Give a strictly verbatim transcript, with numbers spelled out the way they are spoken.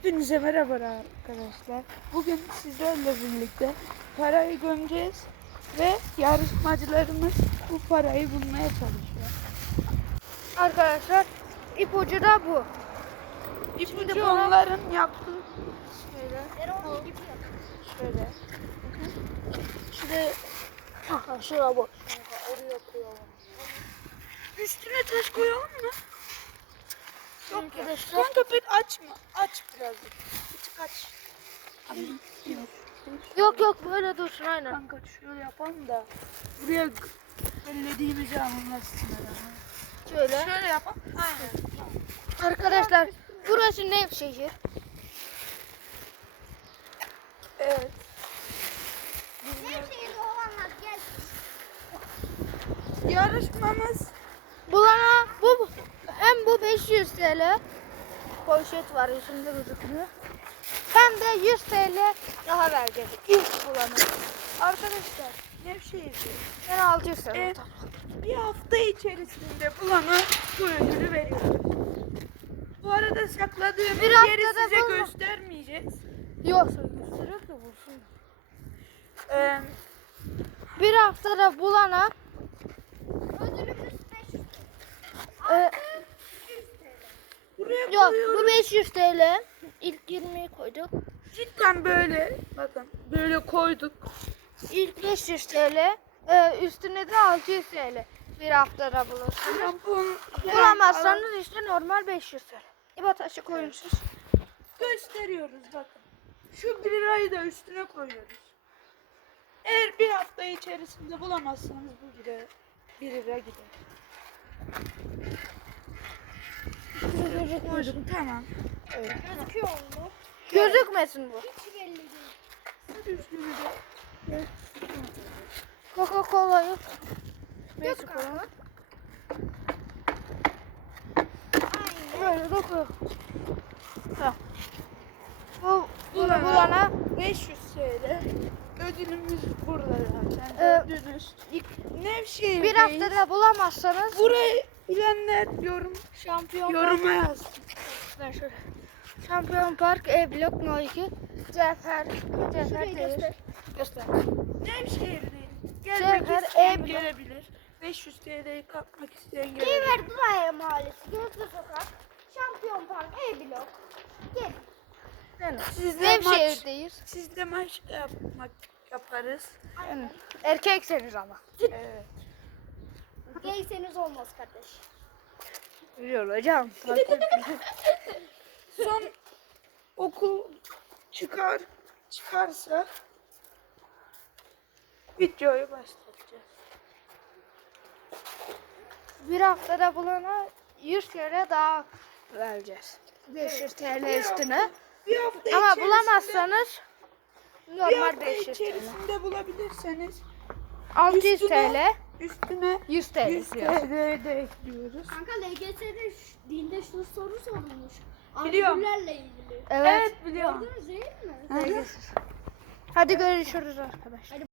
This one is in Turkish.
Hepinize merhaba arkadaşlar. Bugün sizlerle birlikte parayı gömeceğiz ve yarışmacılarımız bu parayı bulmaya çalışıyor. Arkadaşlar ipucu da bu. İpucu onların yaptığı Şöyle. şöyle. Şuraya. Aha şuraya bak. Oraya koyalım. Üstüne taş koyalım mı? Yok Arkadaşlar. ya. Kanka pek açma. Aç birazcık. Küçük aç. Yok. Yok yok böyle dursun aynen. Kanka şöyle yapalım da buraya bellediğimizi anlasınlar ama. Şöyle. Şöyle yapalım. Aynen. Arkadaşlar burası Nevşehir. Evet. Nevşehir'de olanlar geldi. Yarışmamız Bulana bu hem bu beş yüz T L poşet var üstünde gözükmüyor. Hem de yüz T L daha vereceğiz ilk bulana. arkadaşlar Nevşehir'de Ben altı yüz T L. e, bir hafta içerisinde bulana bu ödülü veriyoruz. Bu arada sakladığımız Bir yeri haftada size bulma. göstermeyeceğiz. Yok gösteriyor ki bulsun. Ee, Bir haftada bulana Ödülümüz beş yüz. e, buraya yok koyuyoruz. bu beş yüz T L. İlk yirmiyi koyduk. Cidden böyle bakın böyle koyduk. İlk beş yüz T L. E, üstüne de altı yüz T L. Bir haftada bulursunuz. Şampiyon Bulamazsanız işte normal beş yüz T L. İba taşı koyuyorsunuz. gösteriyoruz bakın. Şu bir lirayı da üstüne koyuyoruz. Eğer bir hafta içerisinde bulamazsanız bu bir lira, bir lira gider. Koydum tamam. Evet. Gözüküyor mu? Gözükmesin bu. Hiç belli değil. Üstünü de Coca-Cola'yı. Yok kanka. Böyle dokuyor. Tamam. Bu Bulana. bulana beş yüz T L. Ödülümüz burada zaten. Ee, Gördünüz. Nevşehir'deyiz. bir haftada bulamazsanız Burayı bilenler yorum şampiyon yoruma yazsın. Ben şöyle. Şampiyon Park E blok no iki. Cevher. Cevher Şurayı değil. göster. Göster. Nevşehir'deyiz. Gelmek Cevher, isteyen Emre. gelebilir. beş yüz T L'yi kapmak isteyen gelebilir. Keyver Duraye Mahallesi, Gözlü Sokak, Şampiyon Park, E blok. Gelin. Yani, Siz de maç, Nevşehir'deyiz. siz de maç yapmak yaparız. Yani, erkekseniz ama. Evet. Geyseniz olmaz kardeş. Biliyor hocam. Son okul çıkar çıkarsa videoyu başlatacağız. Bir haftada bulana yüz T L daha vereceğiz. beş yüz T L üstüne. Bir hafta Ama içerisinde- bulamazsanız bir normal hafta beş yüz T L. içerisinde bulabilirseniz altı yüz üstüne- T L, üstüne yüz T L. yüz T L de ekliyoruz. Kanka L G S'de şu- dinde şu soru sorulmuş. Biliyorum. Ampullerle ilgili. Evet. Evet biliyorum. Gördünüz değil mi? Hadi görüşürüz arkadaşlar.